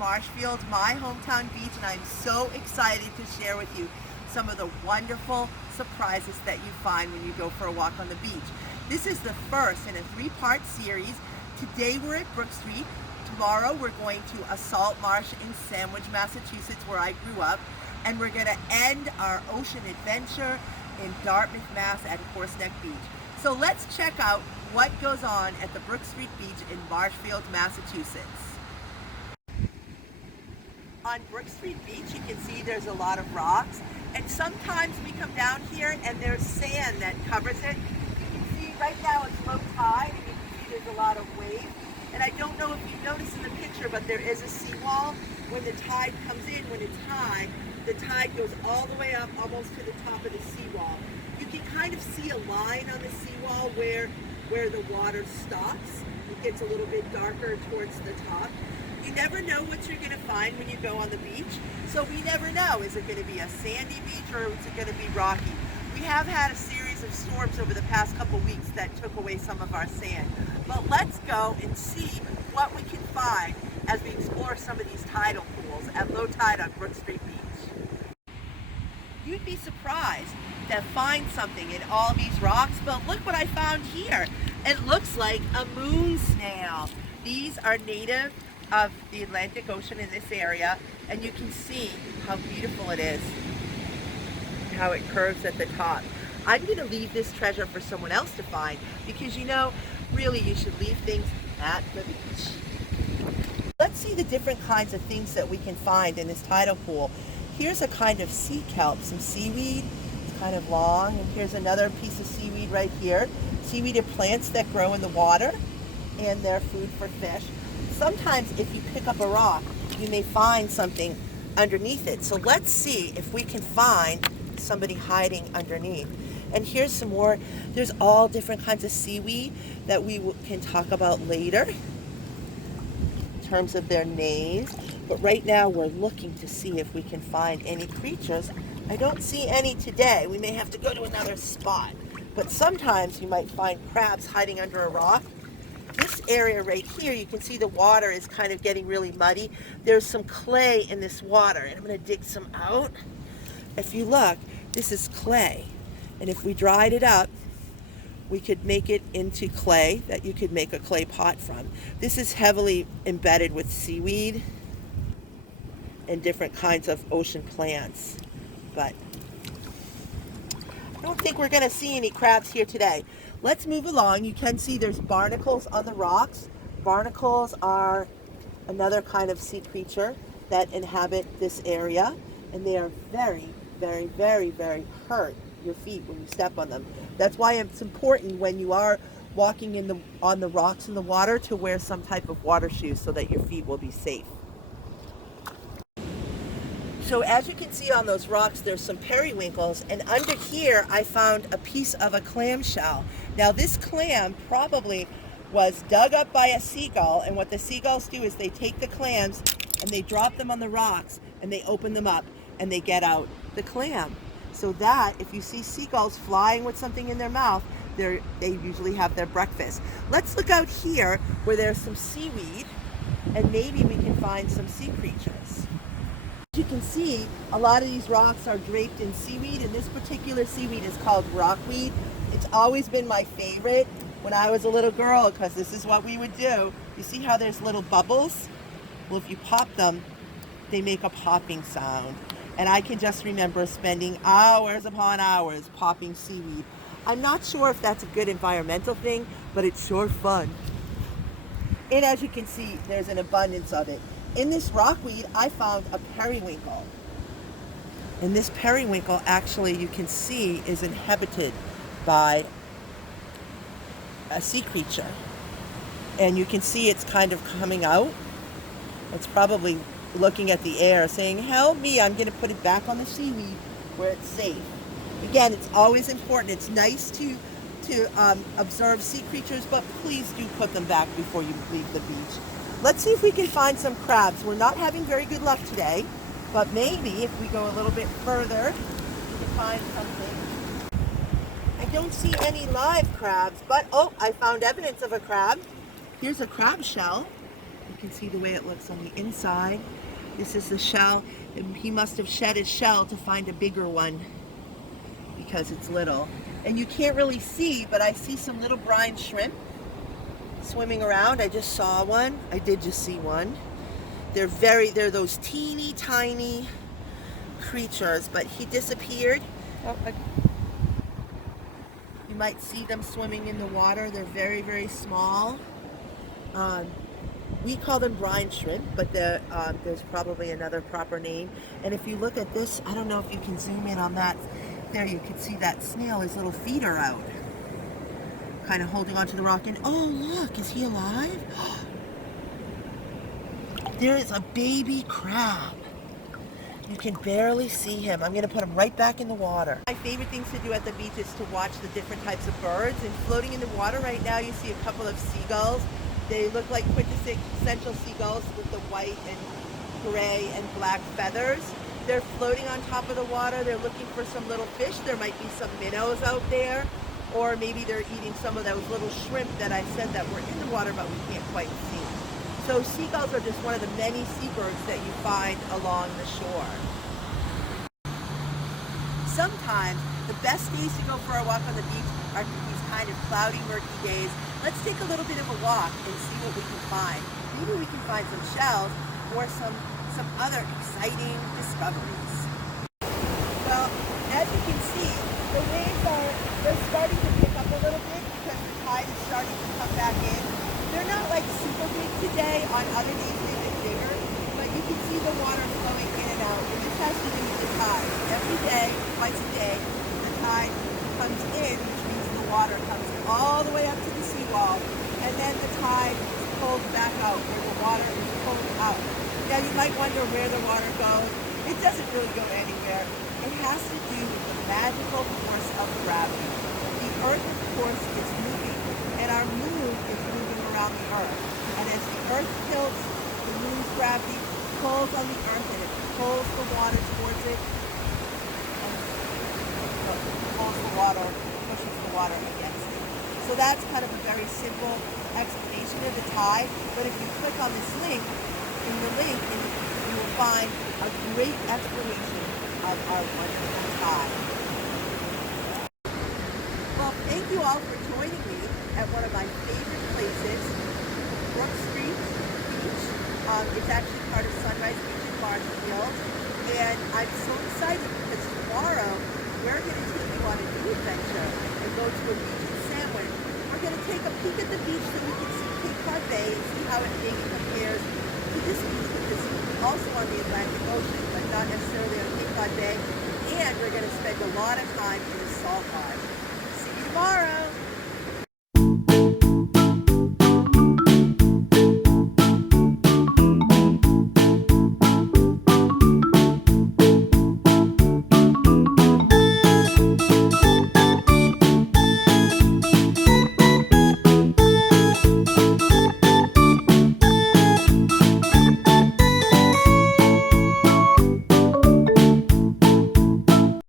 Marshfield, my hometown beach, and I'm so excited to share with you some of the wonderful surprises that you find when you go for a walk on the beach. This is the first in a three-part series. Today we're at Brook Street. Tomorrow we're going to Assault Marsh in Sandwich, Massachusetts, where I grew up. And we're going to end our ocean adventure in Dartmouth, Mass at Horseneck Beach. So let's check out what goes on at the Brook Street Beach in Marshfield, Massachusetts. On Brook Street Beach, you can see there's a lot of rocks, and sometimes we come down here and there's sand that covers it. You can see right now it's low tide, and you can see there's a lot of waves. And I don't know if you noticed in the picture, but there is a seawall. When the tide comes in, when it's high, the tide goes all the way up almost to the top of the seawall. You can kind of see a line on the seawall where the water stops. It gets a little bit darker towards the top. You never know what you're going to find when you go on the beach. So we never know. Is it going to be a sandy beach or is it going to be rocky? We have had a series of storms over the past couple weeks that took away some of our sand. But let's go and see what we can find as we explore some of these tidal pools at low tide on Brook Street Beach. You'd be surprised to find something in all these rocks, but look what I found here. It looks like a moon snail. These are native of the Atlantic Ocean in this area, and you can see how beautiful it is, how it curves at the top. I'm going to leave this treasure for someone else to find because, you know, really you should leave things at the beach. Let's see the different kinds of things that we can find in this tidal pool. Here's a kind of sea kelp, some seaweed. It's kind of long, and here's another piece of seaweed right here. Seaweed are plants that grow in the water, and they're food for fish. Sometimes if you pick up a rock, you may find something underneath it. So let's see if we can find somebody hiding underneath. And here's some more. There's all different kinds of seaweed that we can talk about later in terms of their names. But right now we're looking to see if we can find any creatures. I don't see any today. We may have to go to another spot. But sometimes you might find crabs hiding under a rock. This area right here, you can see the water is kind of getting really muddy. There's some clay in this water, and I'm going to dig some out. If you look, this is clay. And if we dried it up, we could make it into clay that you could make a clay pot from. This is heavily embedded with seaweed and different kinds of ocean plants. But I don't think we're going to see any crabs here today. Let's move along. You can see there's barnacles on the rocks. Barnacles are another kind of sea creature that inhabit this area, and they are very, very, very, very hurt your feet when you step on them. That's why it's important when you are walking on the rocks in the water to wear some type of water shoes so that your feet will be safe. So as you can see on those rocks, there's some periwinkles, and under here I found a piece of a clam shell. Now this clam probably was dug up by a seagull, and what the seagulls do is they take the clams and they drop them on the rocks and they open them up and they get out the clam. So that if you see seagulls flying with something in their mouth, they usually have their breakfast. Let's look out here where there's some seaweed, and maybe we can find some sea creatures. You can see a lot of these rocks are draped in seaweed, and this particular seaweed is called rockweed. It's always been my favorite when I was a little girl because this is what we would do. You see how there's little bubbles? Well, if you pop them, they make a popping sound. And I can just remember spending hours upon hours popping seaweed. I'm not sure if that's a good environmental thing, but it's sure fun. And as you can see, there's an abundance of it. In this rockweed, I found a periwinkle. And this periwinkle, actually, you can see, is inhabited by a sea creature. And you can see it's kind of coming out. It's probably looking at the air saying, help me, I'm going to put it back on the seaweed where it's safe. Again, it's always important. It's nice to observe sea creatures, but please do put them back before you leave the beach. Let's see if we can find some crabs. We're not having very good luck today, but maybe if we go a little bit further, we can find something. I don't see any live crabs, but oh, I found evidence of a crab. Here's a crab shell. You can see the way it looks on the inside. This is the shell. He must have shed his shell to find a bigger one because it's little. And you can't really see, but I see some little brine shrimp swimming around. I just saw one. I did just see one. They're those teeny tiny creatures, but he disappeared. Oh, you might see them swimming in the water. They're very, very small. We call them brine shrimp, but there's probably another proper name. And if you look at this, I don't know if you can zoom in on that. There, you can see that snail, his little feet are out, kind of holding onto the rock. And oh, look, is he alive? There is a baby crab. You can barely see him. I'm going to put him right back in the water. My favorite things to do at the beach is to watch the different types of birds. And floating in the water right now, you see a couple of seagulls. They look like quintessential seagulls with the white and gray and black feathers. They're floating on top of the water. They're looking for some little fish. There might be some minnows out there, or maybe they're eating some of those little shrimp that I said that were in the water, but we can't quite see. So seagulls are just one of the many seabirds that you find along the shore. Sometimes the best days to go for a walk on the beach are these kind of cloudy, murky days. Let's take a little bit of a walk and see what we can find. Maybe we can find some shells or some other exciting discoveries. Well, as you can see, the waves they're starting to pick up a little bit because the tide is starting to come back in. They're not like super big today. On other days they've been bigger, but you can see the water flowing in and out. And this has to do with the tide. Every day, twice a day, the tide comes in, which means the water comes all the way up to the seawall, and then the tide is pulled back out, where the water is pulled out. Now you might wonder where the water goes. It doesn't really go anywhere. It has to do with the magical force of gravity. The Earth, of course, is moving, and our moon is moving around the Earth. And as the Earth tilts, the moon's gravity pulls on the Earth, and it pulls the water towards it, and pulls the water, pushes the water against it. So that's kind of a very simple explanation of the tide. But if you click on this link, you will find a great explanation of our wonderful tide. Well, thank you all for joining me at one of my favorite places, Brook Street Beach. It's actually part of Sunrise Beach in Marshfield. And I'm so excited because tomorrow we're going to take you on a new adventure and go to a beach in Sandwich. We're going to take a peek at the beach so we can see Cape Cod Bay and see how it maybe compares to this beach, which is also on the Atlantic Ocean, but not necessarily on Cape Cod Bay. And we're going to spend a lot of time in the salt marsh. See you tomorrow.